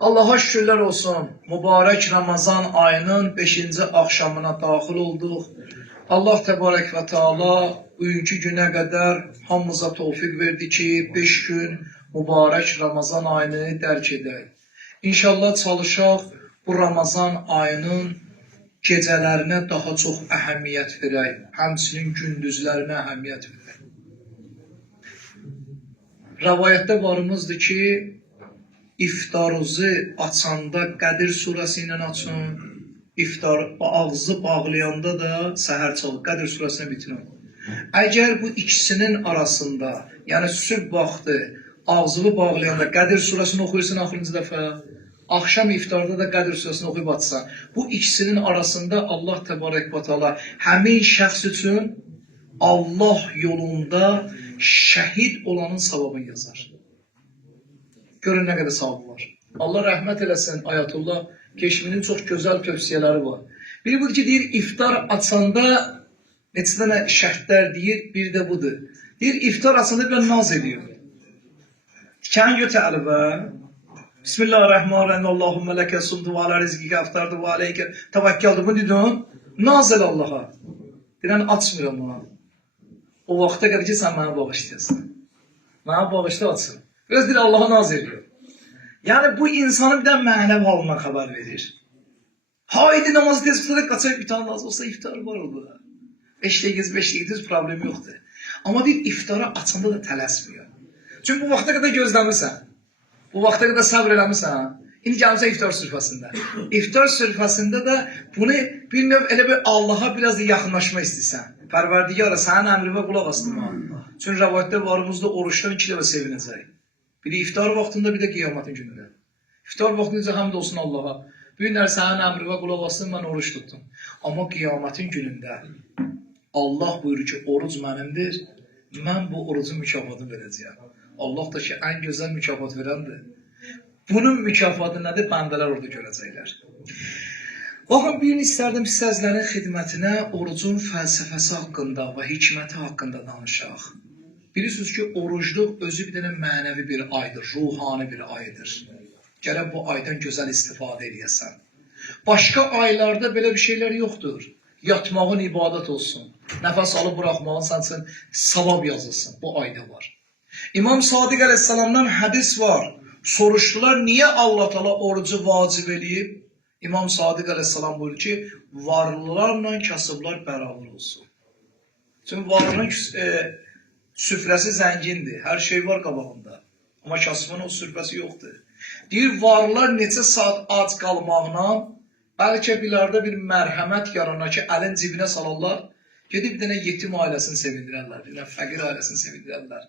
Allah'a şükürler olsun. Mübarek Ramazan ayının 5. akşamına daxil olduq. Allah təbarək və Teala bugünkü günə qədər hamımıza tövfiq verdi ki, 5 gün mübarek Ramazan ayını dərk edək. İnşallah çalışaq bu Ramazan ayının gecələrinə daha çox əhəmiyyət verək, həmçinin gündüzlərinə əhəmiyyət verək. Rəvayətdə varımızdır ki, İftarınızı açanda Qədir surəsi ilə açın, iftar ağzı bağlayanda da səhər çalın, Qədir surəsinə bitirin. Əgər bu ikisinin arasında, yəni sübh vaxtı ağzını bağlayanda Qədir surəsini oxuyursan axırıncı dəfə, axşam iftarda da Qədir surəsini oxuyub açsan, bu ikisinin arasında Allah təbarək və Teala həmin şəxs üçün Allah yolunda şəhid olanın savabını yazar. Görün nə qədər savabı var. Allah rəhmət eləsin, Ayətullah Keşminin çox gözəl tövsiyələri var. Biri budur ki, deyir, iftar açanda neçə dənə şərtlər deyir, bir də budur. Deyir, iftar açanda bir naz ediyor. Dikən götə əlvə, Bismillahirrahmanirrahim, Allahümme ləkə sumdu və alə rizqikə əftardı və aleykə təvəkkəldi. Bu dedim, naz el Allaha. Deyirən, açmıram ona. O vaxta qədər ki, sən mənə bağışlayasın. Mənə bağışla açsın. Biraz deyir, Allaha naz ediyor. Yəni bu insanın bir də mənəvi halına xəbər verir. Haydi namazı tez tutaraq qaçaq bir tane lazım olsa iftar var orada. 5 dəqiqə problem yoxdur. Amma deyir, iftara açanda da tələsmiyor. Çünki bu vaxta qədər gözləmirsən. Bu vaxta qədər səbr eləmirsən. İndi gəlmişsən iftar sürfəsində. İftar sürfəsində də bunu bir növ elə bir Allaha biraz da yaxınlaşma istəyirsən. Pərverdigara sənin əmrinə qulaq asdırma. Çünki rəvayətdə varımızda oruçdan 2 dəfə sevinəcək. Biri iftar vaxtında, bir də qiyamətin günündə. İftar vaxtında həmd olsun Allaha. Bir günlər sənin əmrinə qulaq asdın, mən oruç tutdum. Amma qiyamətin günündə Allah buyurur ki, oruc mənimdir, mən bu orucun mükafatını verəcəyəm. Allah da ki, ən gözəl mükafat verəndir. Bunun mükafatı nədir? Bəndələr orada görəcəklər. Baxın, bir gün istərdim sizlərin xidmətinə orucun fəlsəfəsi haqqında və hikməti haqqında danışaq. Bilirsiniz ki, orucluq özü bir dənə mənəvi bir aydır, ruhani bir aydır. Gərək bu aydan gözəl istifadə edəsən. Başqa aylarda belə bir şeylər yoxdur. Yatmağın ibadət olsun. Nəfəs alıb buraxmağın sən üçün savab yazılsın. Bu ayda var. İmam Sadiq əleyhissalamdan hədis var. Soruşdular, niyə Allah Teala orucu vacib eləyib? İmam Sadiq əleyhissalam buyurur ki, varlılarla kasıblar bərabər olsun. Çünki varlının süfrəsi zəngindir. Hər şey var qabağında. Amma kasıbın o süfrəsi yoxdur. Deyir, varlılar neçə saat ac qalmaqla, bəlkə bilərdə bir mərhəmət yaranar ki, əlin cibinə salarlar, gedib bir dənə yetim ailəsini sevindirərlər, bir dənə fəqir ailəsini sevindirərlər.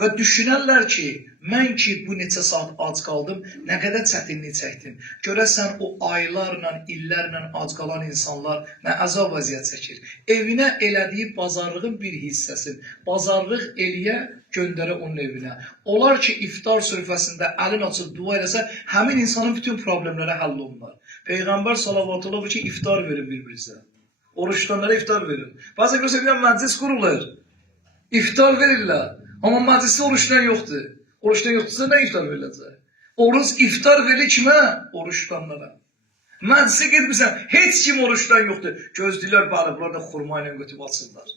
Və düşünərlər ki, mən ki bu neçə saat ac qaldım, nə qədər çətinlik çəkdim. Görəsən o aylarla, illərlə ac qalan insanlar nə əzab vəziyyət çəkir. Evinə elədiyi bazarlığın bir hissəsini, bazarlıq eləyə göndərə onun evinə. Olar ki, iftar sürfəsində əlin açıb dua eləsə, həmin insanın bütün problemləri həll olunur. Peyğəmbər sallallahu ki, iftar verin bir-birinizə. Oruç tutanlara iftar verin. Bazen görsə bir məclis qurulur. İftar verirlər. Amma məclisdə oruçdan yoxdur. Oruçdan yoxdursa nə iftar veriləcək? Oruç iftar verilir kimə? Oruç tutanlara. Məclisə getmirsən, heç kim oruçdan yoxdur. Gözləyirlər, bəli, bunlar da xurma ilə götürüb açırlar.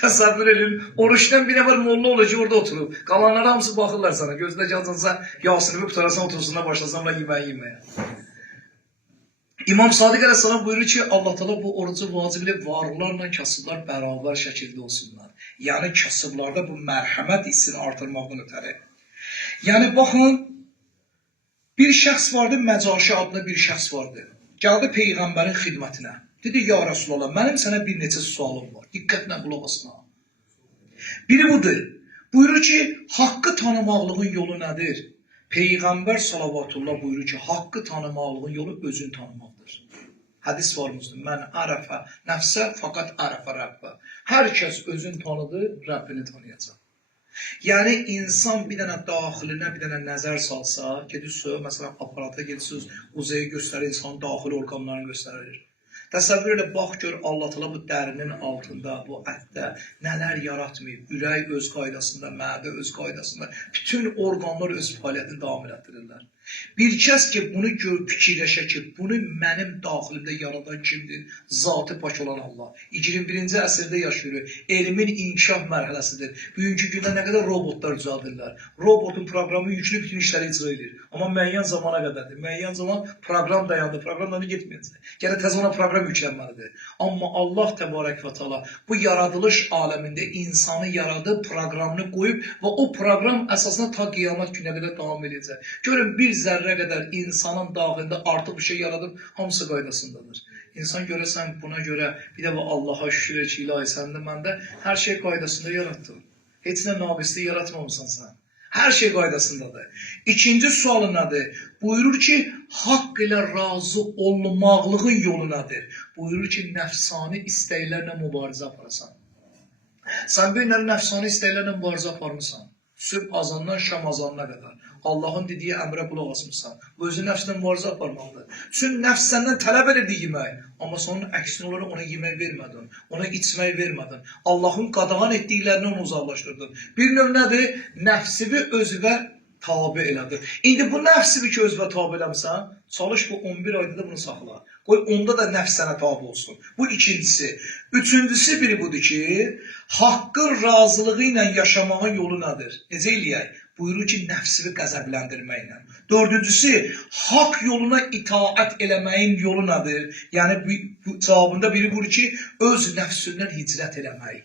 Təsəvvür edin, oruçdan bir nəfər molla olacaq orada oturub. Qalanlara hamısı baxırlar sana. Gözlə gəlcənsə, yasını qutarasan, otursunlar, başlasanlar yeməyə. İmam Sadiq əleyhissalam buyurur ki, Allah Teala bu orucu vacib edib varlılarla kasıblar bərabər şəkildə olsunlar. Yəni kasıblarda bu mərhəmət hissini artırmaqdan ötəri. Yəni baxın, bir şəxs vardı, Məcaşi adlı bir şəxs vardı. Gəldi Peyğəmbərin xidmətinə. Dedi, ya Rasulallah, mənim sənə bir neçə sualım var. Diqqətlə qulaq asma. Biri budur. Buyurur ki, haqqı tanımaqlığın yolu nədir? Peyğəmbər salavatullah buyurur ki, haqqı tanımaqlığın yolu özün tanımaqdır. Hədis varımızdır. Mən ərəfə nəfsə fəqət ərəfə Rəbbə. Hər kəs özün tanıdı, Rəbbini tanıyacaq. Yəni, insan bir dənə daxilinə bir dənə nəzər salsa, gedirsiniz, məsələn, aparata gedirsiniz, uzaya göstərir, insanın daxili orqanlarını göstərir. Təsəvvür elə, bax gör Allah Teala bu dərinin altında, bu ətdə nələr yaratmayıb. Ürək öz qaydasında, mədə öz qaydasında, bütün orqanlar öz fəaliyyətini davam etdirirlər. Bir kəs ki, bunu fikirləşə ki, bunu mənim daxilimdə yaradan kimdir? Zatı pak olan Allah. 21-ci əsrdə yaşayırıq. Elmin inkişaf mərhələsidir. Bugünkü gündə nə qədər robotlar düzəldirlər. Robotun proqramı yüklü bütün işləri icra edir. Amma müəyyən zamana qədərdir. Müəyyən zaman proqram dayandı. Proqramdan getməyəcək. Yəni təzə ona proqram yüklənməlidir. Amma Allah təbarək və təala bu yaradılış aləmində insanı yaradıb, proqramını qoyub və o proqram əsasında ta qiyamət günə qədər davam edəcək. Görün, bir zərrə qədər insanın daxilində artıq bir şey yaradıb, hamısı qaydasındadır. İnsan görəsən buna görə bir də Allaha şükür ki, ilahi səndə məndə hər şey qaydasında yaratdın. Heç nə naqisli yaratmamısan sən. Hər şey qaydasındadır. İkinci sualı nədir? Buyurur ki, haqq ilə razı olmaqlığın yolu nədir? Buyurur ki, nəfsani istəklərlə mübarizə aparasan. Sən bir nəfsani istəklərlə mübarizə aparmısan. Sübh azandan şam azanına qədər. Allahın dediyi əmrə qulaq asmısan. Bu özü nəfslə mübarizə aparmalıdır. Çünki nəfs səndən tələb edirdi yemək. Amma sonun əksinə olaraq ona yemək vermədin. Ona içmək vermədin. Allahın qadağan etdiklərini onu uzaqlaşdırdın. Bir növ nədir? Nəfsivi özünə tabi elədir. İndi bu nəfsivi ki özünə tabi eləmirsən, çalış bu 11 ayda da bunu saxla. Qoy onda da nəfs sənə tabi olsun. Bu ikincisi. Üçüncüsü biri budur ki, haqqın razılığı ilə yaşamağın yolu nədir? Necə eləyək? Buyurur ki, nəfsini qəzəbləndirməklə. Dördüncüsü, haqq yoluna itaət eləməyin yolu nədir? Yəni, bu cavabında biri budur ki, öz nəfsündən hicrət eləmək.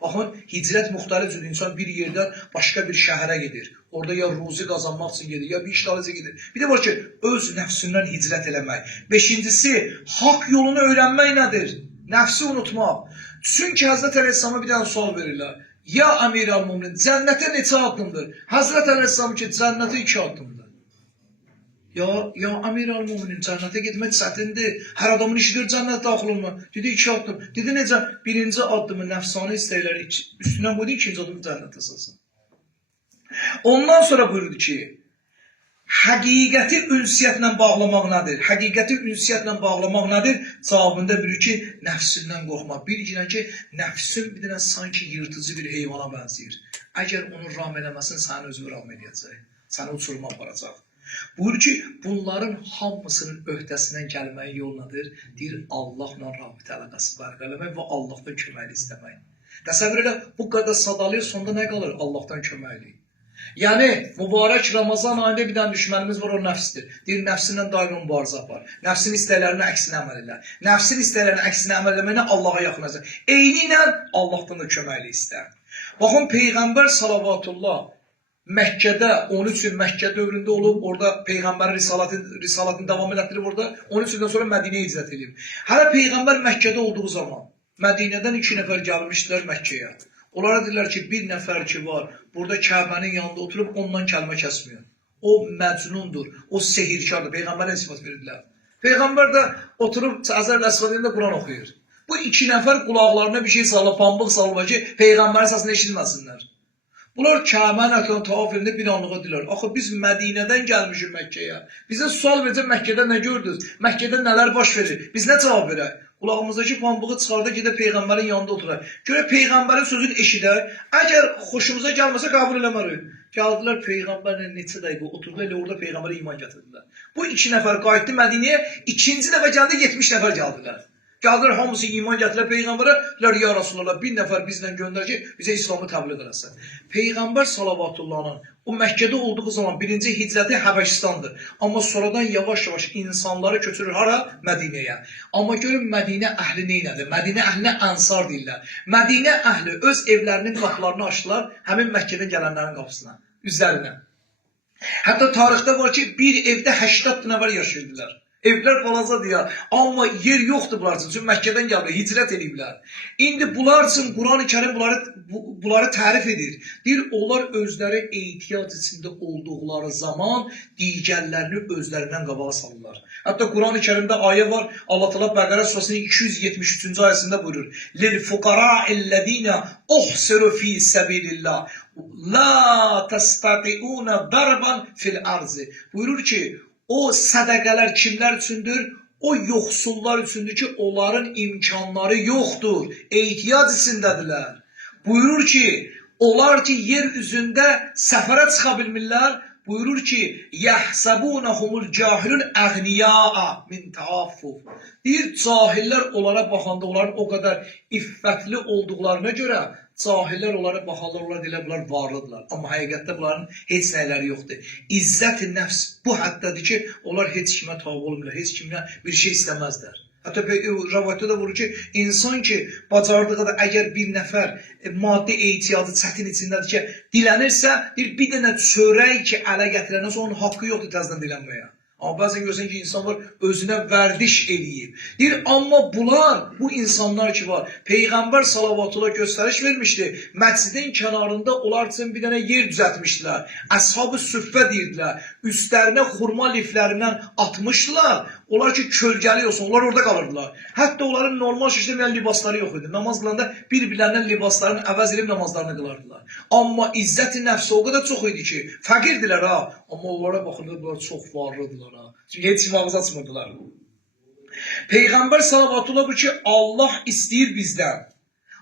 Baxın, hicrət müxtəlif cür insan bir yerdən başqa bir şəhərə gedir. Orada ya ruzi qazanmaq üçün gedir, ya bir iştalıcı gedir. Bir də var ki, öz nəfsündən hicrət eləmək. Beşincisi, haqq yolunu öyrənmək nədir? Nəfsi unutmaq. Çünki Həzrət Əleyhisselama bir dənə sual verirlər. Ya Əmir Əl-Muminin, cənnətə neçə addımdır? Həzrət Əleyhisselam ki, cənnətə 2 addımdır. Ya Əmir Əl-Muminin, cənnətə getmək çətindir. Hər adamın işidir cənnət daxil olmaq. Dedi 2 addım. Dedi necə? Birinci addımı nəfsani istəkləri üstündən qoydu, ikinci addımı cənnət əsasın. Ondan sonra buyurdu ki, həqiqəti ünsiyyətlə bağlamaq nədir? Həqiqəti ünsiyyətlə bağlamaq nədir? Cavabında buyurur ki, nəfsindən qorxmaq. Bilginə ki, nəfsin bir dənə sanki yırtıcı bir heyvana bənzəyir. Əgər onu ram eləməsin, səni özü ram eləyəcək. Səni uçuruma aparacaq. Buyurur ki, bunların hamısının öhdəsindən gəlməyin yol nədir? Deyir, Allahla rabitə əlaqəsi bərqələmək və Allahdan köməkli istəmək. Təsəvvür elə, bu qədər sadalıyır, sonda nə qalır? Allahdan köməkli. Yəni, mübarək Ramazan ayında bir dənə düşmənimiz var, o nəfsdir. Deyir, nəfsindən daima mübarizə apar. Nəfsin istəklərinin əksinə əməl elə. Nəfsin istəklərinin əksinə əməl eləməklə Allaha yaxınacaq. Eyni ilə Allahdan da köməkli istər. Baxın, Peyğəmbər salavatullah Məkkədə, 13 il Məkkə dövründə olub, orada Peyğəmbərin risalatını davam etdirib orada, 13 ildən sonra Mədinəyə hicrət edib. Hələ Peyğəmbər Məkkədə olduğu zaman Mədinədən 2 nəfər gəlmişdilər Məkkəyə. Onlara deyirlər ki, bir nəfər ki var, burada Kəbənin yanında oturub ondan kəlmə kəsmiyor. O məcnundur, o sehirkardır. Peyğəmbərə sifat verirlər. Peyğəmbər də oturub Əzər Əsvədində Quran oxuyur. Bu 2 nəfər qulaqlarına bir şey salıb, pambıq salıb ki, Peyğəmbərin səsini eşitməsinlər. Bunlar Kəbənin ətrafında tavaf edib bir anlığa deyirlər. Axı biz Mədinədən gəlmişik Məkkəyə. Bizə sual verəcək, Məkkədə nə gördünüz? Məkkədə nələr baş verir? Biz nə cavab verək? Qulağımızdakı pambığı çıxarda gedək Peyğəmbərin yanında oturaq. Görə Peyğəmbərin sözünü eşidək. Əgər xoşumuza gəlməsə qəbul eləmərik. Gəldilər Peyğəmbərlə neçə dəqiqə oturdu, elə orada Peyğəmbərə iman gətirdilər. Bu 2 nəfər qayıtdı Mədinəyə, ikinci dəfə gəldi 70 nəfər gəldilər. Gəldilər hamısı iman gətirilər Peyğəmbərə, deyirlər ya Rasulullah, bir nəfər bizlə göndər ki, bizə İslamı təbliğ eləsin. Peyğəmbər salavatullahın o Məkkədə olduğu zaman birinci hicrəti Həbəşistandır. Amma sonradan yavaş-yavaş insanları köçürür hara? Mədinəyə. Amma görün Mədinə əhli neynədir? Mədinə əhlinə ənsar deyirlər. Mədinə əhli öz evlərinin qapılarını açdılar həmin Məkkədən gələnlərin qapısına, üzərinə. Hətta tarixdə var ki, bir evdə 80 nəfər yaşayırdılar. Evlər balacadır ya, amma yer yoxdur bunlar üçün. Çünki Məkkədən gəldi, hicrət ediblər. İndi bunlar üçün Quran-ı Kərim bunları tərif edir. Deyir, onlar özləri ehtiyac içində olduqları zaman digərlərini özlərindən qabağa salırlar. Hətta Quran-ı Kərimdə ayə var, Allah Teala Bəqərə surəsinin 273-cü ayəsində buyurur. Lil-fuqara'illezine uhsiru fi sabilillah la tastati'una darban fil arzi. Buyurur ki, o sədəqələr kimlər üçündür? o yoxsullar üçündür ki, onların imkanları yoxdur, ehtiyac içindədirlər. Buyurur ki, onlar ki, yer üzündə səfərə çıxa bilmirlər, buyurur ki, yəhsəbunəhumul cahilun əğniyaa min təaffuf. Deyir, cahillər onlara baxanda, onların o qədər iffətli olduqlarına görə, cahillər onlara baxarlar, onlar deyirlər, bunlar varlıdırlar. Amma həqiqətdə bunların heç nəyləri yoxdur. İzzət-i nəfs bu həddədir ki, onlar heç kimə tabi olmurlar, heç kimə bir şey istəməzlər. Hətta rəvayətdə də vurur ki, insan ki, bacardığı da əgər bir nəfər maddi ehtiyacı çətin içindədir ki, dilənirsə, bir dənə çörək ki, ələ gətirəndən sonra onun haqqı yoxdur təzdən dilənməyə. Amma bəzən görsən ki, insan var, özünə vərdiş eləyib. Deyir, amma bunlar, bu insanlar ki var, Peyğəmbər salavatullah göstəriş vermişdi. Məscidin kənarında onlar üçün bir dənə yer düzəltmişdilər. Əshab-ı süffə deyirdilər. Üstlərinə xurma liflərindən atmışdılar. Onlar ki, kölgəli olsun, onlar orada qalırdılar. Hətta onların normal şişləməyən libasları yox idi. Namaz qılanda bir-birlərindən libaslarını əvəz edib namazlarını qılardılar. Amma izzət-i nəfsi o qədər çox idi ki, fəqirdilər ha. Amma onlara baxırlar, bunlar çox varlıdırlar ha. Çünki heç kim ağız açmırdılar. Peyğəmbər salavatullah bu ki, Allah istəyir bizdən.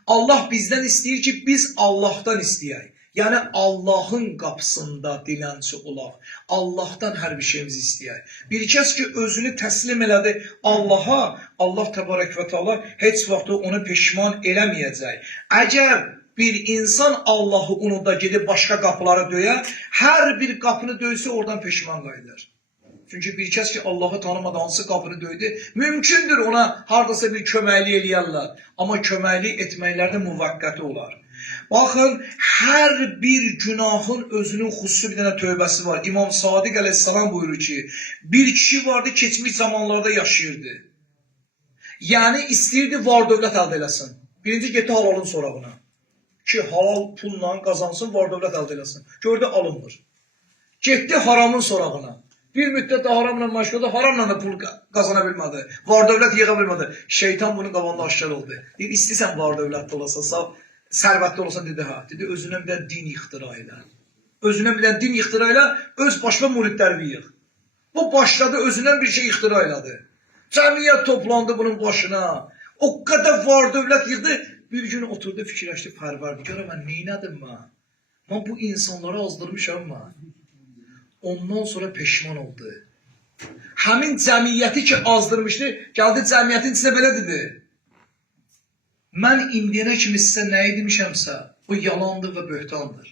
Allah bizdən istəyir ki, biz Allahdan istəyək. Yəni Allahın qapısında dilənçi olaq. Allahdan hər bir şeyimizi istəyək. Bir kəs ki, özünü təslim elədi Allaha, Allah təbarək və teala heç vaxt onu peşman eləməyəcək. Əgər bir insan Allahı unuda gedib başqa qapıları döyər, hər bir qapını döysə oradan peşman qayıdır. Çünki bir kəs ki, Allahı tanımadan hansı qapını döydü, mümkündür ona haradasa bir köməklik eləyərlər. Amma köməklik etməklərdə müvəqqəti olar. Baxın, hər bir günahın özünün xüsusi bir dənə tövbəsi var. İmam Sadiq əleyhissalam buyurur ki, bir kişi vardı, keçmiş zamanlarda yaşayırdı. Yəni, istəyirdi var dövlət əldə eləsin. Birinci getdi halalın sorağına. Ki, halal pulla qazansın, var dövlət əldə eləsin. Gördü, alınmır. Getdi haramın sorağına. Bir müddət də haramla məşğulda, haramla da pul qazana bilmədi. Var dövlət yığa bilmədi. Şeytan bunun qabağında aşkar oldu. Deyir, istəyirsən var dövlətdə olasan, sağ sərvətli olsan, dedi, ha. Dedi, özünə bir dənə din ixtira ilə. Özünə bir dənə din ixtira ilə, öz başqa müridləri yığ. Bu başladı, özündən bir şey ixtira elədi. Cəmiyyət toplandı bunun başına. O qədər var dövlət yığdı. Bir gün oturdu, fikirləşdi, Pərverdigara, mən neynədim mən? Mən bu insanları azdırmışam mən. Ondan sonra peşman oldu. Həmin cəmiyyəti ki azdırmışdı, gəldi cəmiyyətin içində belə dedi. Mən indiyənə kimi sizə nəyi demişəmsə, o yalandır və böhtandır.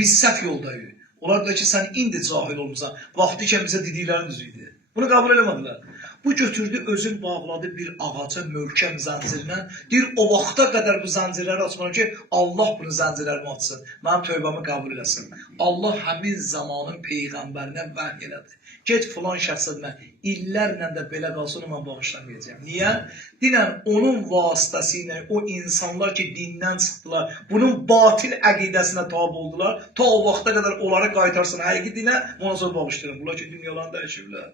Biz səhv yoldayıq. Onlar da ki, sən indi cahil olmuşsan, vaxtı ikən bizə dediklərin düzüydü. Bunu qəbul eləmədilər. Bu götürdü, özün bağladı bir ağaca, möhkəm zəncirlə. Deyir, o vaxta qədər bu zəncirləri açmaram ki, Allah bunu zəncirlərimi açsın, mənim tövbəmi qəbul eləsin. Allah həmin zamanın Peyğəmbərinə vəhy elədi. Get filan şəxsə mən illərlə də belə qalsın, mən bağışlamayacağım. Niyə? Dinən onun vasitəsilə o insanlar ki, dindən çıxdılar, bunun batil əqidəsinə tabi oldular, ta o vaxta qədər onları qaytarsın həqiqi dinə, ondan sonra bağışlayırım. Bunlar ki, dünyalarını dəyişiblər.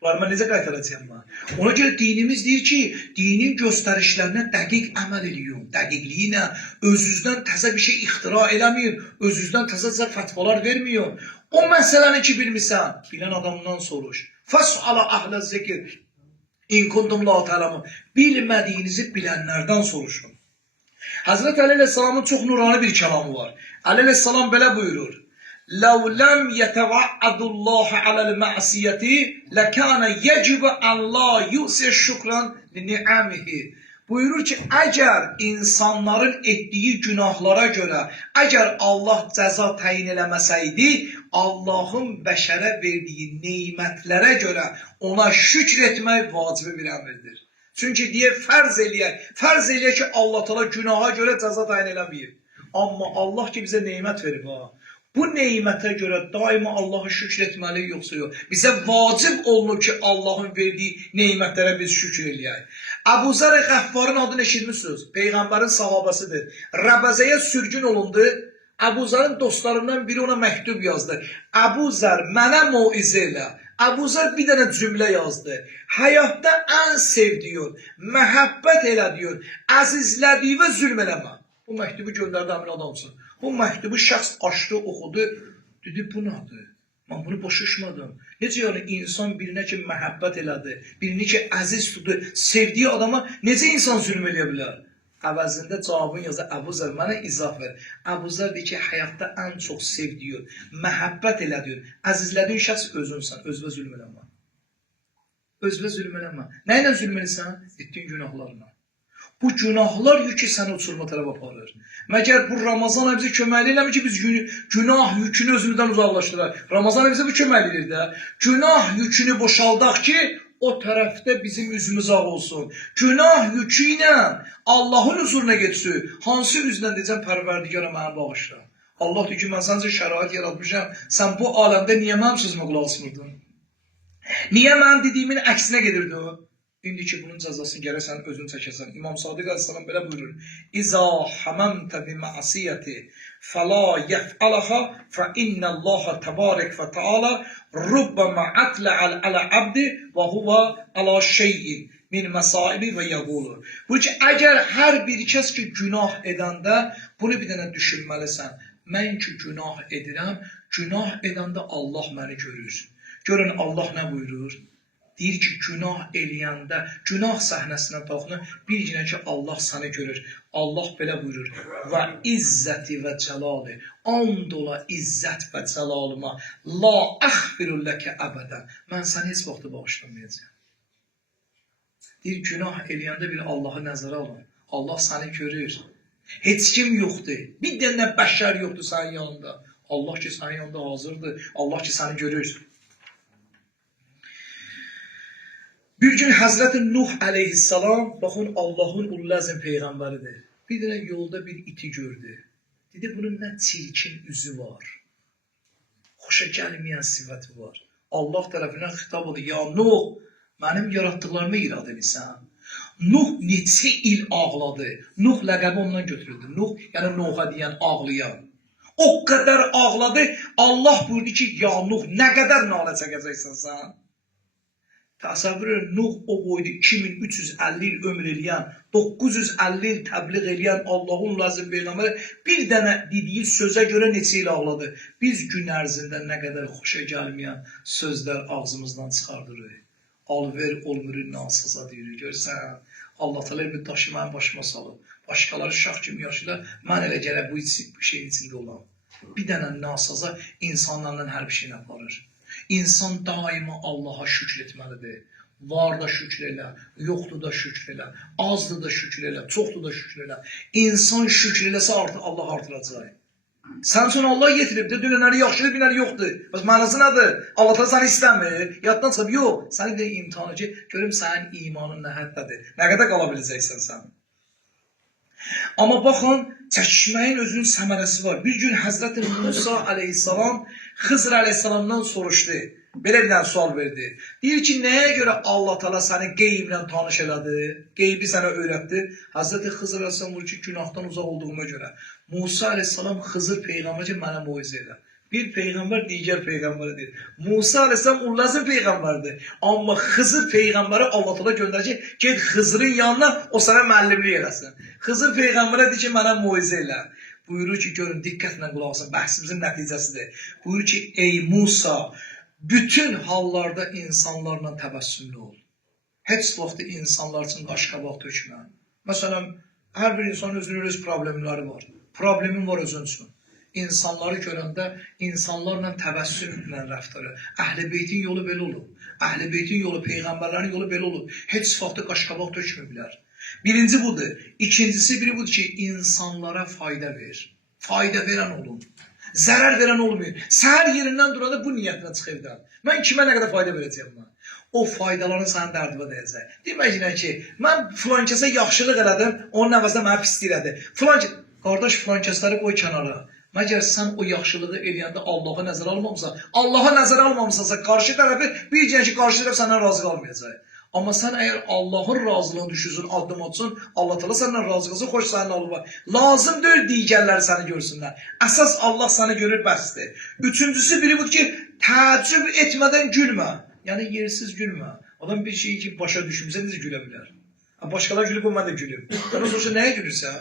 Bunları mən necə qaytaracağım mən? Ona görə dinimiz deyir ki, dinin göstərişlərinə dəqiq əməl ediyor. Dəqiqliyinə, özünüzdən təzə bir şey ixtira eləməyin, özünüzdən təzə fətvalar vermiyor. O məsələni ki, bilmirsən, bilən adamdan soruş. Fəs'ala əhlə zikr, in kuntum la ta'lamun. Bilmədiyinizi bilənlərdən soruşun. Həzrət Əli əleyhissalamın çox nurani bir kəlamı var. Əli əleyhissalam belə buyurur. لو لم يتوعد الله على المعصية لكان يجب أن لا يؤسر شكرا لنعمه. Buyurur ki, əgər insanların etdiyi günahlara görə, əgər Allah cəza təyin eləməsəydi, Allahın bəşərə verdiyi neymətlərə görə ona şükr etmək vacibi bir əmrdir. Çünki deyir, fərz eləyək ki, Allah təala günaha görə cəza təyin eləməyib. Amma Allah ki, bizə neymət verib ha. Bu neymətə görə daima Allah'a şükür etməliyik, yoxsa yox. Bizə vacib olunur ki, Allahın verdiyi neymətlərə biz şükür eləyək. Əbu Zər Qəffarın adını eşitmişsiniz. Peyğəmbərin sahabəsidir. Rəbəzəyə sürgün olundu. Əbu Zərin dostlarından biri ona məktub yazdı. Əbu Zər, mənə moizə elə. Əbu Zər bir dənə cümlə yazdı. Həyatda ən sevdiyin, məhəbbət elədiyin, əzizlədiyi və zülm eləmə. Bu məktubu göndərdi əmin adamsın. Bu məktubu şəxs açdı, oxudu. Dedi, bu nədir? Mən bunu başa düşmədim. Necə yəni insan birinə ki məhəbbət elədi, birini ki əziz tutdu, sevdiyi adama necə insan zülm eləyə bilər? Əvəzində cavabın yazı Əbu Zər mənə izah ver. Əbu Zər deyir ki, həyatda ən çox sevdiyin, məhəbbət elədiyin, əzizlədiyin şəxs özünsən, özünə zülm eləmə. Özünə zülm eləmə. Nə ilə zülm eləsən? Etdiyin günahlarla. Bu günahlar yükü səni uçurma tərəf aparır. Məgər bu Ramazan bizə kömək eləmir ki, biz günah yükünü özümüzdən uzaqlaşdıraq. Ramazan bizə bu kömək edir də. Günah yükünü boşaldaq ki, o tərəfdə bizim üzümüz ağ olsun. Günah yükü ilə Allahın huzuruna getsin. Hansı üzlə deyəcəm, Pərverdigara mənə bağışla. Allah deyir ki, mən səncə şərait yaratmışam. Sən bu aləmdə niyə mənim sözümə qulaq asmırdın? Niyə mənim dediyimin əksinə gedirdi o? İndi ki, bunun cəzasını gərək sən özün çəkəsən. İmam Sadiq Aleyhisselam belə buyurur. İza hamamtə bi məsiyyəti fəla yəf'alaha fə innəllaha təbarək və teala rubbama atlə'al alə abdi və huvə ala şeyin min məsaibi və yəqulur. Bu ki, əgər hər bir kəs ki, günah edəndə bunu bir dənə düşünməlisən. Mən ki, günah edirəm, günah edəndə Allah məni görür. Görün, Allah nə buyurur? Deyir ki, günah eləyəndə, günah səhnəsinə baxın, bir günə ki, Allah səni görür. Allah belə buyurur. Və izzəti və cəlali, and ola izzət və cəlalıma, la əxfirulləkə əbədən. Mən səni heç vaxtı bağışlamayacağım. Deyir, günah eləyəndə bir Allahı nəzərə alın. Allah səni görür. Heç kim yoxdur. Bir dənə bəşər yoxdur sənin yanında. Allah ki, sənin yanında hazırdır. Allah ki, səni görür. Bir gün Həzrəti Nuh əleyhissalam, baxın Allahın ulləzm peyğəmbəridir. Bir dənə yolda bir iti gördü. Dedi, bunun nə çirkin üzü var. Xoşa gəlməyən sifəti var. Allah tərəfindən xitab oldu. Ya Nuh, mənim yaratdıqlarımı irad edirsən. Nuh neçə il ağladı. Nuh ləqəbi ondan götürüldü. Nuh, yəni Nuh'a deyən, ağlayan. O qədər ağladı. Allah buyurdu ki, ya Nuh, nə qədər nalə çəkəcəksən sən? Təsəvvür edin, Nuh o boyda 2350 il ömür eləyən, 950 il təbliğ eləyən Allahın lazım peyğəmbəri bir dənə dediyi sözə görə neçə il ağladı. Biz gün ərzində nə qədər xoşa gəlməyən sözlər ağzımızdan çıxardırıq. Alver olmur, nasıza deyirik. Görsən, Allah təala bir daşı mənim başıma salıb. Başqaları şah kimi yaşayırlar, mən elə gərək bu şeyin içində olam. Bir dənə nasaza insanlarla hər bir şeyini aparır. İnsan daima Allah'a şükür etməlidir. Var da şükür elə, yoxdur da şükür elə, azdır da şükür elə, çoxdur da şükür elə. İnsan şükür eləsə Allah artıracaq. Sən üçün Allah yetirib də, dünənləri yaxşıdır, dünənləri yoxdur. Bəs mənası nədir? Allah da səni istəmir. Yaddan çıxıb, yox. Səni də imtihanı ki, görüm sənin imanın nə həddədir. Nə qədər qala biləcəksən sən? Amma baxın, çəkişməyin özünün səmərəsi var. Bir gün Həzrəti Musa əleyhissalam Xızr əleyhissalamdan soruşdu. Belə bir sual verdi. Deyir ki, nəyə görə Allah Teala səni qeyblə tanış elədi? Qeybi sənə öyrətdi. Həzrəti Xızr əleyhissalam buyurur ki, günahdan uzaq olduğuma görə. Musa əleyhissalam Xızr peyğəmbər ki, mənə moizə elə. Bir peyğəmbər digər peyğəmbərə deyir. Musa əleyhissalam ulləzm peyğəmbərdir. Amma Xızr peyğəmbərə Allah Teala göndərir ki, get Xızrın yanına, o sənə müəllimlik eləsin. Xızr peyğəmbərə deyir ki, mənə moizə elə. Buyurur ki, görün, diqqətlə qulaq asın, bəhsimizin nəticəsidir. Buyurur ki, ey Musa, bütün hallarda insanlarla təbəssümlü ol. Heç vaxt insanlar üçün qaş-qabaq tökmə. Məsələn, hər bir insanın özünün öz problemləri var. Problemin var özün üçün. İnsanları görəndə insanlarla təbəssümlə rəftarı. Əhl-i beytin yolu belə olur. Əhl-i beytin yolu, peyğəmbərlərin yolu belə olur. Heç vaxt qaş-qabaq tökməyiblər. Birinci budur. İkincisi biri budur ki, insanlara fayda ver. Fayda verən olun. Zərər verən olmuyor. Səhər yerindən duranda bu niyyətlə çıx evdən. Mən kimə nə qədər fayda verəcəyim mən? O faydalarını sənin dərdivə dəyəcək. Demək ki, mən filan kəsə yaxşılıq elədim, onun əvəzində mənə pislik elədi. Qardaş, filan kəsləri qoy kənara. Məgər sən o yaxşılığı eləyəndə Allah'a nəzərə almamısan, Allah'a nəzərə almamısansa, qarşı tərəfi bir gün ki, qarşı tərəf səndən razı qalmayacaq. Amma sən əgər Allahın razılığını düşürsün, addım atsın, Allah Teala səndən razı qalsın, xoş sənin alıb var. Lazım deyil digərləri səni görsünlər. Əsas Allah səni görür, bəsdir. Üçüncüsü biri budur ki, təəccüb etmədən gülmə. Yəni yersiz gülmə. Adam bir şeyi ki, başa düşmüsə necə gülə bilər? Başqalar gülüb, mən də gülüm. Sonra nəyə gülürsə?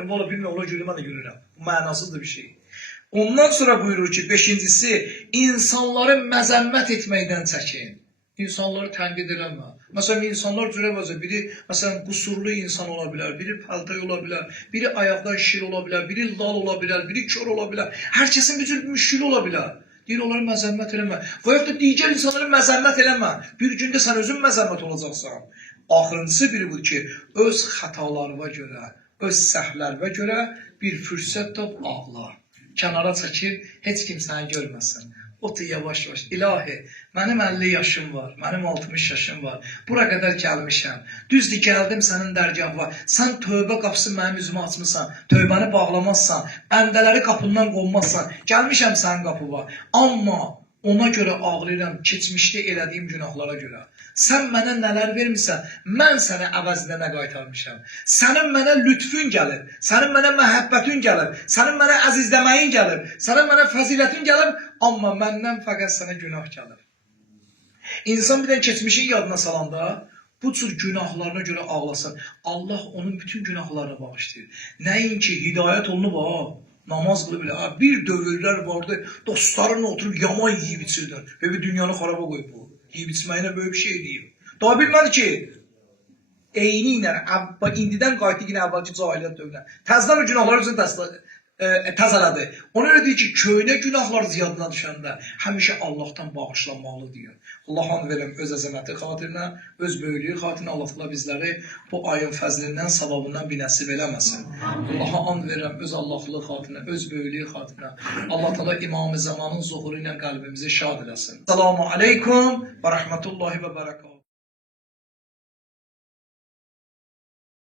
Valla bilmə, ona gülüm, mən də gülürəm. Bu mənasızdır bir şey. Ondan sonra buyurur ki, beşincisi, insanları məzəmmət etməkdən çəkin. İnsanları tənqid eləmə. Məsələn, insanlar cürə biri məsələn qusurlu insan ola bilər, biri paltay ola bilər, biri ayaqdan şir ola bilər, biri lal ola bilər, biri kör ola bilər. Hər kəsin bir cür müşkül ola bilər. Deyir, onları məzəmmət eləmə. Və yaxud da digər insanları məzəmmət eləmə. Bir gündə sən özün məzəmmət olacaqsan. Axırıncısı biri budur ki, öz xətalarına görə, öz səhvlərinə görə bir fürsət tap ağla. Kənara çəkil, heç kim səni görməsin. Otur yavaş-yavaş. İlahi, mənim 50 yaşım var, mənim 60 yaşım var. Bura qədər gəlmişəm. Düzdür, gəldim sənin dərgahına. Sən tövbə qapısı mənim üzümə açmısan, tövbəni bağlamazsan, bəndələri qapından qovmazsan. Gəlmişəm sənin qapıma. Amma ona görə ağlayıram, keçmişdə elədiyim günahlara görə. Sən mənə nələr vermirsən, mən sənə əvəzində nə qaytarmışam. Sənin mənə lütfün gəlir, sənin mənə məhəbbətin gəlir, sənin mənə əzizləməyin gəlir, sənin mənə fəzilətin gəlir, amma məndən fəqət sənə günah gəlir. İnsan bir də keçmişin yadına salanda, bu cür günahlarına görə ağlasın. Allah onun bütün günahlarına bağışlayır. Nəinki hidayət olunub ha. Namaz qılıb elə. Bir dövrlər vardı, dostlarınla oturub yaman yiyib içirdin. Və bir dünyanı xaraba qoyub bu. Yiyib içməyinə böyük bir şey deyib. Daha bilmədi ki, eyni ilə, indidən qayıtı yine əvvəlki cahiliyyət dövrünə. Təzdən o günahlar üçün təzələdi. Ona görə deyir ki, köynə günahlar ziyadına düşəndə həmişə Allahdan bağışlanmalı deyir. Allah and verəm öz əzəməti xatirinə, öz böyüklüyü xatirinə Allah bizləri bu ayın fəzlindən, savabından bir nəsib eləməsin. Allaha and verəm öz Allahlığı xatirinə, öz böyüklüyü xatirinə. Allah Teala İmam-ı Zamanın zuhuru ilə qəlbimizi şad eləsin. Selamun aleykum və rəhmətullahi və bərəkatuhu.